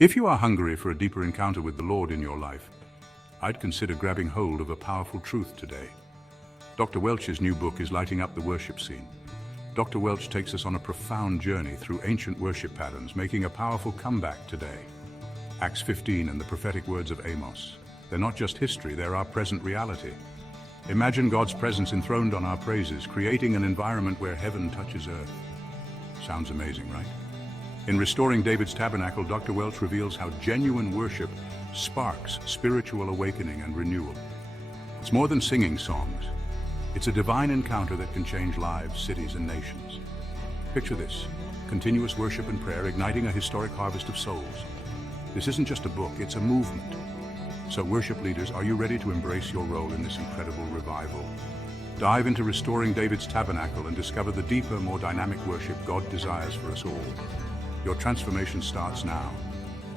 If you are hungry for a deeper encounter with the Lord in your life, I'd consider grabbing hold of a powerful truth today. Dr. Welch's new book is lighting up the worship scene. Dr. Welch takes us on a profound journey through ancient worship patterns, making a powerful comeback today. Acts 15 and the prophetic words of Amos. They're not just history, they're our present reality. Imagine God's presence enthroned on our praises, creating an environment where heaven touches earth. Sounds amazing, right? In Restoring David's Tabernacle, Dr. Welch reveals how genuine worship sparks spiritual awakening and renewal. It's more than singing songs. It's a divine encounter that can change lives, cities, and nations. Picture this: continuous worship and prayer igniting a historic harvest of souls. This isn't just a book, it's a movement. So worship leaders, are you ready to embrace your role in this incredible revival? Dive into Restoring David's Tabernacle and discover the deeper, more dynamic worship God desires for us all. Your transformation starts now.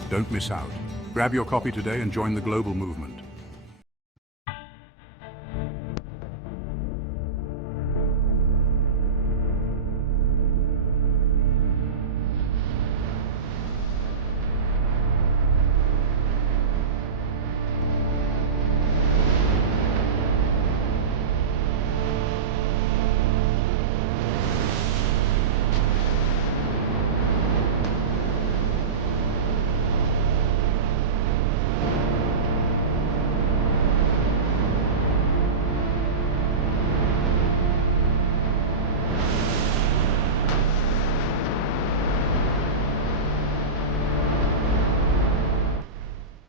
Don't miss out. Grab your copy today and join the global movement.